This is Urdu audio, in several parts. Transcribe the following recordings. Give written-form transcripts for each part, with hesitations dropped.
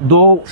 2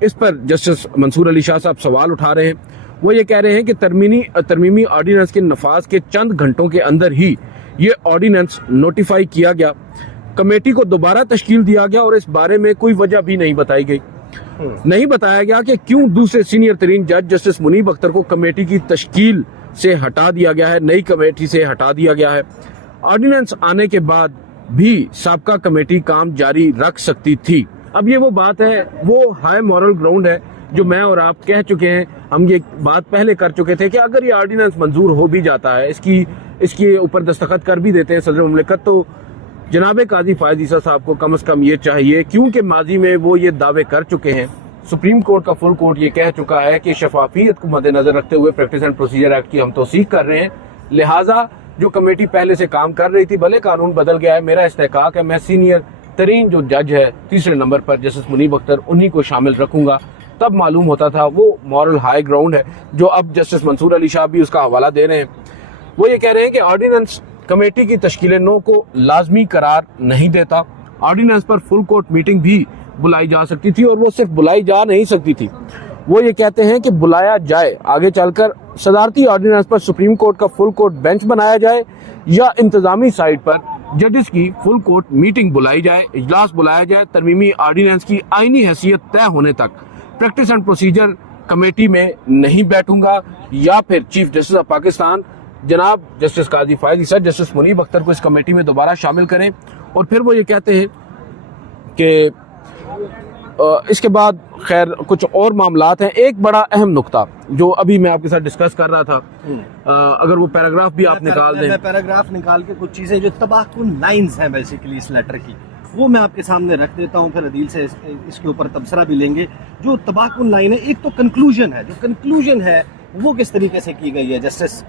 اس پر جسٹس منصور علی شاہ صاحب سوال اٹھا رہے ہیں. وہ یہ کہہ رہے ہیں کہ ترمیمی آرڈیننس کے نفاذ کے چند گھنٹوں کے اندر ہی یہ آرڈیننس نوٹیفائی کیا گیا, کمیٹی کو دوبارہ تشکیل دیا گیا اور اس بارے میں کوئی وجہ بھی نہیں بتائی گئی. نہیں بتایا گیا کہ کیوں دوسرے سینئر ترین جج جسٹس منیب اختر کو کمیٹی کی تشکیل سے ہٹا دیا گیا ہے, نئی کمیٹی سے ہٹا دیا گیا ہے. آرڈیننس آنے کے بعد بھی سابقہ کمیٹی کام جاری رکھ سکتی تھی. اب یہ وہ بات ہے, وہ ہائی مورل گراؤنڈ ہے جو میں اور آپ کہہ چکے ہیں. ہم یہ بات پہلے کر چکے تھے کہ اگر یہ آرڈیننس منظور ہو بھی جاتا ہے, اس کی اوپر دستخط کر بھی دیتے ہیں صدر مملکت, تو جناب قاضی فائز عیسیٰ صاحب کو کم از کم یہ چاہیے, کیونکہ ماضی میں وہ یہ دعوے کر چکے ہیں, سپریم کورٹ کا فل کورٹ یہ کہہ چکا ہے کہ شفافیت کو مد نظر رکھتے ہوئے پریکٹس اینڈ پروسیجر ایکٹ کی ہم توثیق کر رہے ہیں, لہٰذا جو کمیٹی پہلے سے کام کر رہی تھی, بھلے قانون بدل گیا ہے, میرا استحقاق ہے میں سینئر ترین جو جج ہے تیسرے نمبر پر جسٹس منیب اختر, انہی کو شامل رکھوں گا. تب معلوم ہوتا تھا وہ مورل ہائی گراؤنڈ ہے جو اب جسٹس منصور علی شاہ بھی اس کا حوالہ دے رہے ہیں. وہ یہ کہہ رہے ہیں کہ آرڈیننس کمیٹی کی تشکیل نو کو لازمی قرار نہیں دیتا. آرڈیننس پر فل کورٹ میٹنگ بھی بلائی جا سکتی تھی, اور وہ صرف بلائی جا نہیں سکتی تھی, وہ یہ کہتے ہیں کہ بلایا جائے. آگے چل کر صدارتی آرڈیننس پر سپریم کورٹ کا فل کورٹ بینچ بنایا جائے یا انتظامی سائٹ پر ججز کی فل کورٹ میٹنگ بلائی جائے, اجلاس بلایا جائے. ترمیمی آرڈیننس کی آئینی حیثیت طے ہونے تک پریکٹس اینڈ پروسیجر کمیٹی میں نہیں بیٹھوں گا, یا پھر چیف جسٹس آف پاکستان جناب جسٹس قاضی فائز عیسیٰ جسٹس منیب اختر کو اس کمیٹی میں دوبارہ شامل کریں. اور پھر وہ یہ کہتے ہیں کہ اس کے بعد خیر کچھ اور معاملات ہیں. ایک بڑا اہم نقطہ جو ابھی میں آپ کے ساتھ ڈسکس کر رہا تھا, اگر وہ پیراگراف بھی آپ نکال دیں. میں پیراگراف نکال کے کچھ چیزیں جو تباہ کن لائنز ہیں بیسیکلی اس لیٹر کی, وہ میں آپ کے سامنے رکھ دیتا ہوں, پھر عدیل سے اس کے اوپر تبصرہ بھی لیں گے. جو تباہ کن لائن ہے, ایک تو کنکلوژن ہے, جو کنکلوژن ہے وہ کس طریقے سے کی گئی ہے جسٹس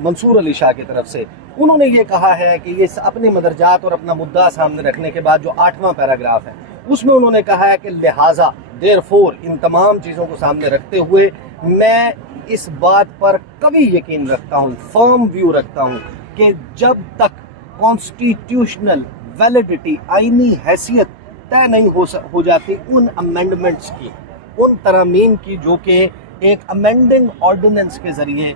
منصور علی شاہ کی طرف سے. انہوں نے یہ کہا ہے کہ یہ اپنے مدرجات اور اپنا مدعا سامنے رکھنے کے بعد جو 8واں پیراگراف ہے اس میں انہوں نے کہا ہے کہ لہٰذا therefore ان تمام چیزوں کو سامنے رکھتے ہوئے میں اس بات پر کبھی یقین رکھتا ہوں, فرم ویو رکھتا ہوں, کہ جب تک کانسٹیٹیوشنل ویلیڈیٹی آئینی حیثیت طے نہیں ہو جاتی ان امینڈمنٹس کی, ان ترامیم کی جو کہ ایک امینڈنگ آرڈیننس کے ذریعے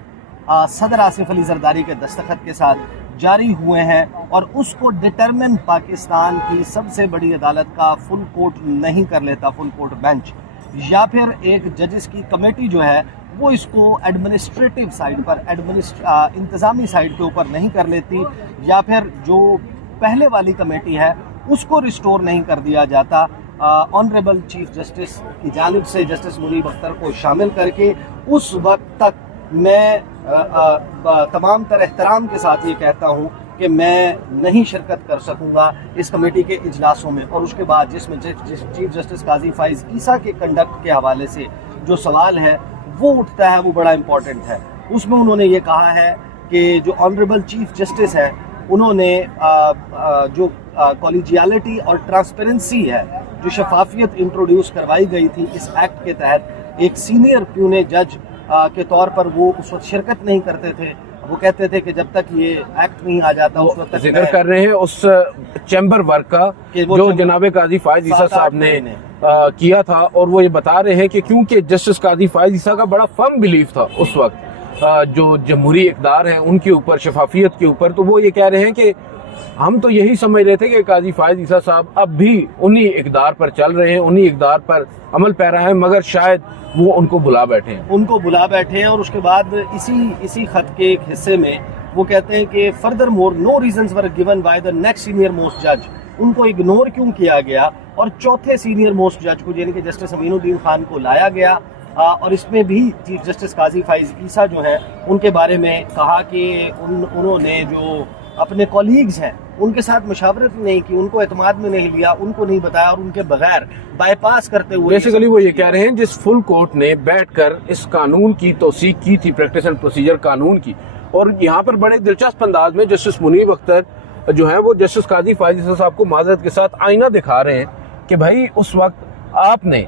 صدر آصف علی زرداری کے دستخط کے ساتھ جاری ہوئے ہیں, اور اس کو ڈٹرمن پاکستان کی سب سے بڑی عدالت کا فل کورٹ نہیں کر لیتا, فل کورٹ بینچ, یا پھر ایک ججز کی کمیٹی جو ہے وہ اس کو ایڈمنسٹریٹو سائڈ پر انتظامی سائڈ کے اوپر نہیں کر لیتی, یا پھر جو پہلے والی کمیٹی ہے اس کو ریسٹور نہیں کر دیا جاتا. آنریبل چیف جسٹس کی جانب سے جسٹس منیب اختر کو شامل کر کے اس وقت تک میں تمام تر احترام کے ساتھ یہ کہتا ہوں کہ میں نہیں شرکت کر سکوں گا اس کمیٹی کے اجلاسوں میں. اور اس کے بعد جس میں چیف جسٹس قاضی فائز عیسیٰ کے کنڈکٹ کے حوالے سے جو سوال ہے وہ اٹھتا ہے, وہ بڑا امپورٹنٹ ہے. اس میں انہوں نے یہ کہا ہے کہ جو آنریبل چیف جسٹس ہے انہوں نے جو کولیجیالٹی اور ٹرانسپیرنسی ہے, جو شفافیت انٹروڈیوس کروائی گئی تھی اس ایکٹ کے تحت, ایک سینئر پیونے جج کے طور پر وہ اس وقت شرکت نہیں کرتے تھے. وہ کہتے تھے کہ جب تک یہ ایکٹ نہیں آ جاتا اس وقت تک ذکر کر رہے ہیں اس چیمبر ورک کا جو جناب قاضی فائز عیسیٰ صاحب نے کیا تھا, اور وہ یہ بتا رہے ہیں کہ کیونکہ جسٹس قاضی فائز عیسیٰ کا بڑا فرم بلیف تھا اس وقت جو جمہوری اقدار ہیں ان کے اوپر, شفافیت کے اوپر, تو وہ یہ کہہ رہے ہیں کہ ہم تو یہی سمجھ رہے تھے کہ قاضی فائز عیسیٰ صاحب اب بھی انہی اقدار پر چل رہے ہیں, انہی اقدار پر عمل پیرا ہیں, مگر شاید وہ ان کو بلا بیٹھے ہیں. اور اس کے بعد اسی خط کے ایک حصے میں وہ کہتے ہیں کہ further more no reasons were given by the next senior most جج, ان کو اگنور کیوں کیا گیا اور چوتھے سینئر موسٹ جج کو یعنی کہ جسٹس امین الدین خان کو لایا گیا. اور اس میں بھی چیف جسٹس قاضی فائز عیسیٰ جو ہیں ان کے بارے میں کہا کہ انہوں نے جو اپنے کولیگز ہیں ان کے ساتھ مشاورت نہیں کی, ان کو اعتماد میں نہیں لیا, ان کو نہیں بتایا, اور ان کے بغیر بائی پاس کرتے ہوئے بیسیکلی وہ یہ کہہ رہے ہیں جس فل کورٹ نے بیٹھ کر اس قانون کی توثیق کی تھی, پریکٹس اینڈ پروسیجر قانون کی, اور یہاں پر بڑے دلچسپ انداز میں جسٹس منیب اختر جو ہیں وہ جسٹس قاضی فائز عیسیٰ صاحب کو معذرت کے ساتھ آئینہ دکھا رہے ہیں کہ بھائی اس وقت آپ نے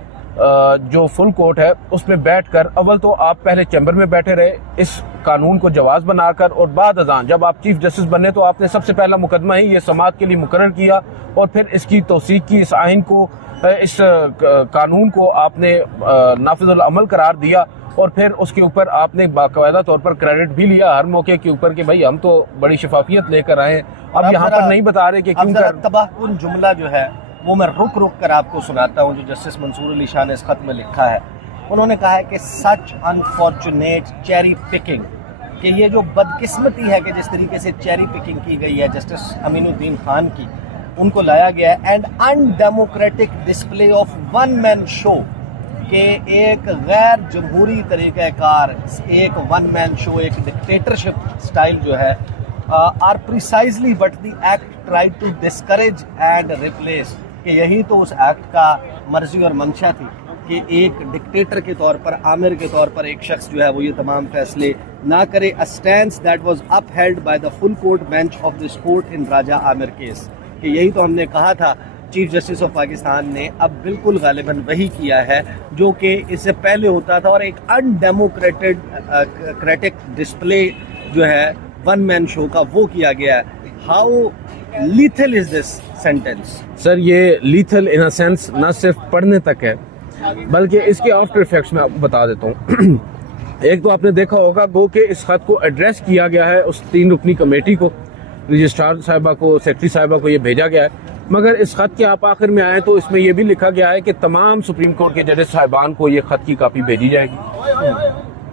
جو فل کورٹ ہے اس میں بیٹھ کر, اول تو آپ پہلے چیمبر میں بیٹھے رہے اس قانون کو جواز بنا کر, اور بعد ازاں جب آپ چیف جسٹس بنے تو آپ نے سب سے پہلا مقدمہ ہی یہ سماعت کے لیے مقرر کیا, اور پھر اس کی توثیق کی, اس آئین کو اس قانون کو آپ نے نافذ العمل قرار دیا اور پھر اس کے اوپر آپ نے باقاعدہ طور پر کریڈٹ بھی لیا ہر موقع کے اوپر کہ بھائی ہم تو بڑی شفافیت لے کر آئے ہیں. اب یہاں پر نہیں بتا رہے کہ کیوں کر تباہ کن جملہ جو ہے وہ میں رک رک کر آپ کو سناتا ہوں جو جسٹس منصور علی شاہ نے اس خط میں لکھا ہے. انہوں نے کہا ہے کہ سچ انفارچونیٹ چیری پکنگ، کہ یہ جو بدقسمتی ہے کہ جس طریقے سے چیری پکنگ کی گئی ہے جسٹس امین الدین خان کی، ان کو لایا گیا ہے، and undemocratic display of one man show, کہ ایک غیر جمہوری طریقہ کار، ایک ون مین شو، ایک ڈکٹیٹرشپ سٹائل جو ہے، are precisely but the act try to discourage and replace, کہ یہی تو اس ایکٹ کا مرضی اور منشا تھی کہ ایک ڈکٹیٹر کے طور پر، آمر کے طور پر ایک شخص جو ہے وہ یہ تمام فیصلے نہ کرے. a stance that was upheld by the full court bench of this court in Raja Amir case, کہ یہی تو ہم نے کہا تھا. چیف جسٹس آف پاکستان نے اب بالکل غالباً وہی کیا ہے جو کہ اس سے پہلے ہوتا تھا، اور ایک ان ڈیموکریٹک ڈسپلے جو ہے ون مین شو کا وہ کیا گیا ہے. How lethal is this sentence? Sir یہ لیتھل ان سینس نہ صرف پڑھنے تک ہے بلکہ اس کے آفٹر ایفیکٹس میں آپ کو بتا دیتا ہوں. ایک تو آپ نے دیکھا ہوگا گو کہ اس خط کو ایڈریس کیا گیا ہے اس 3 رکنی کمیٹی کو، رجسٹرار صاحبہ کو، سیکرٹری صاحبہ کو یہ بھیجا گیا ہے، مگر اس خط کے آپ آخر میں آئے تو اس میں یہ بھی لکھا گیا ہے کہ تمام سپریم کورٹ کے ججز صاحبان کو یہ خط کی کاپی بھیجی جائے گی.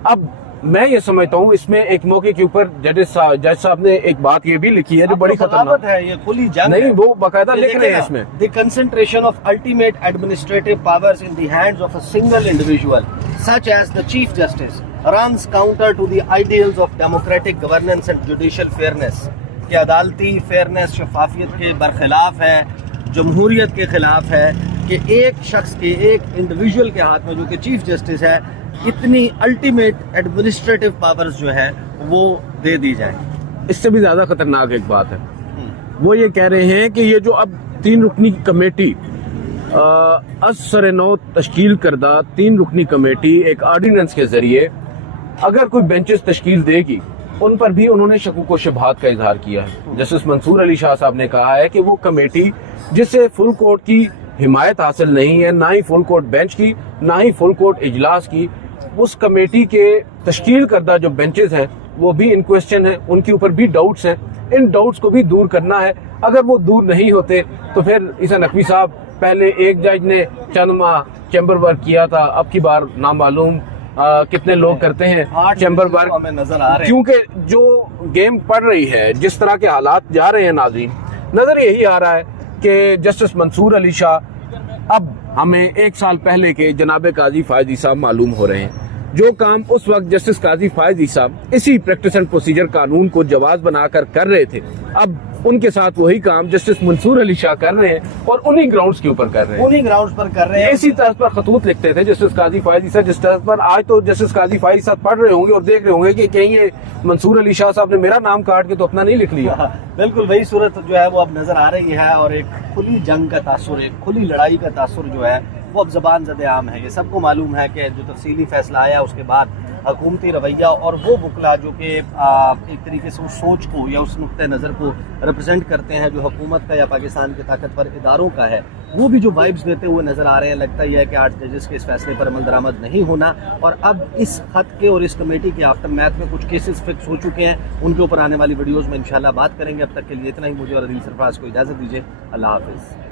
اب میں یہ سمجھتا ہوں اس میں ایک موقع کے اوپر جج صاحب نے ایک بات یہ بھی لکھی ہے جو بڑی خطرناک ہے، یہ کھلی جنگ نہیں، وہ باقاعدہ لکھ رہے ہیں اس میں. The concentration of ultimate administrative powers in the hands of a single individual, such as the Chief Justice, runs counter to the ideals of democratic governance and judicial fairness. کہ عدالتی فیئرنس، شفافیت کے برخلاف ہے، جمہوریت کے خلاف ہے کہ ایک شخص کے، ایک انڈیویجول کے ہاتھ میں جو کہ چیف جسٹس ہے، اتنی الٹیمیٹ ایڈمنسٹریٹو پاورز جو ہے وہ دے دی جائیں. اس سے بھی زیادہ خطرناک ایک بات ہے، وہ یہ کہہ رہے ہیں کہ یہ جو اب 3 رکنی کمیٹی از سر نو تشکیل کردہ 3 رکنی کمیٹی ایک آرڈیننس کے ذریعے اگر کوئی بینچز تشکیل دے گی، ان پر بھی انہوں نے شکوک و شبہات کا اظہار کیا ہے. جسٹس منصور علی شاہ صاحب نے کہا ہے کہ وہ کمیٹی جس سے فل کورٹ کی حمایت حاصل نہیں ہے، نہ ہی فل کورٹ بینچ کی، نہ ہی فل کورٹ اجلاس کی، اس کمیٹی کے تشکیل کردہ جو بینچز ہیں وہ بھی ان کوسچن ہیں، ان کے اوپر بھی ڈاؤٹس ہیں. ان ڈاؤٹس کو بھی دور کرنا ہے. اگر وہ دور نہیں ہوتے تو پھر عیسیٰ نقوی صاحب، پہلے ایک جج نے چند ماہ چیمبر ورک کیا تھا، اب کی بار نامعلوم کتنے لوگ کرتے ہیں چیمبر ورک. نظر آ رہے ہیں کیونکہ جو گیم پڑ رہی ہے، جس طرح کے حالات جا رہے ہیں ناظرین، نظر یہی آ رہا ہے کہ جسٹس منصور علی شاہ اب ہمیں 1 سال پہلے کے جناب قاضی فائز عیسیٰ صاحب معلوم ہو رہے ہیں. جو کام اس وقت جسٹس قاضی فائز عیسیٰ صاحب اسی پریکٹس اینڈ پروسیجر قانون کو جواز بنا کر رہے تھے، اب ان کے ساتھ وہی کام جسٹس منصور علی شاہ کر رہے ہیں اور انہی گراؤنڈز کے اوپر کر رہے ہیں، انہی گراؤنڈز پر کر رہے ہیں. اسی طرح پر خطوط لکھتے تھے جسٹس قاضی فائز عیسیٰ، جس طرح پر آج تو جسٹس قاضی فائز عیسیٰ پڑھ رہے ہوں گے اور دیکھ رہے ہوں گے کہ کہیں یہ منصور علی شاہ صاحب نے میرا نام کاٹ کے تو اپنا نہیں لکھ لیا. بالکل وہی صورت جو ہے وہ اب نظر آ رہی ہے، اور ایک کھلی جنگ کا تاثر، ایک کھلی لڑائی کا تاثر جو ہے وہ اب زبان زد عام ہے. یہ سب کو معلوم ہے کہ جو تفصیلی فیصلہ آیا اس کے بعد حکومتی رویہ اور وہ وکلا جو کہ ایک طریقے سے اس سوچ کو یا اس نقطۂ نظر کو ریپرزینٹ کرتے ہیں جو حکومت کا یا پاکستان کے طاقتور اداروں کا ہے، وہ بھی جو وائبز دیتے ہوئے نظر آ رہے ہیں. لگتا یہ ہے کہ 8 ججز کے اس فیصلے پر عمل درآمد نہیں ہونا، اور اب اس خط کے اور اس کمیٹی کے آفٹر میتھ میں کچھ کیسز فکس ہو چکے ہیں، ان کے اوپر آنے والی ویڈیوز میں انشاءاللہ بات کریں گے. اب تک کے لیے اتنا ہی. مجھے اور عدیل سرفراز کو اجازت دیجیے. اللہ حافظ.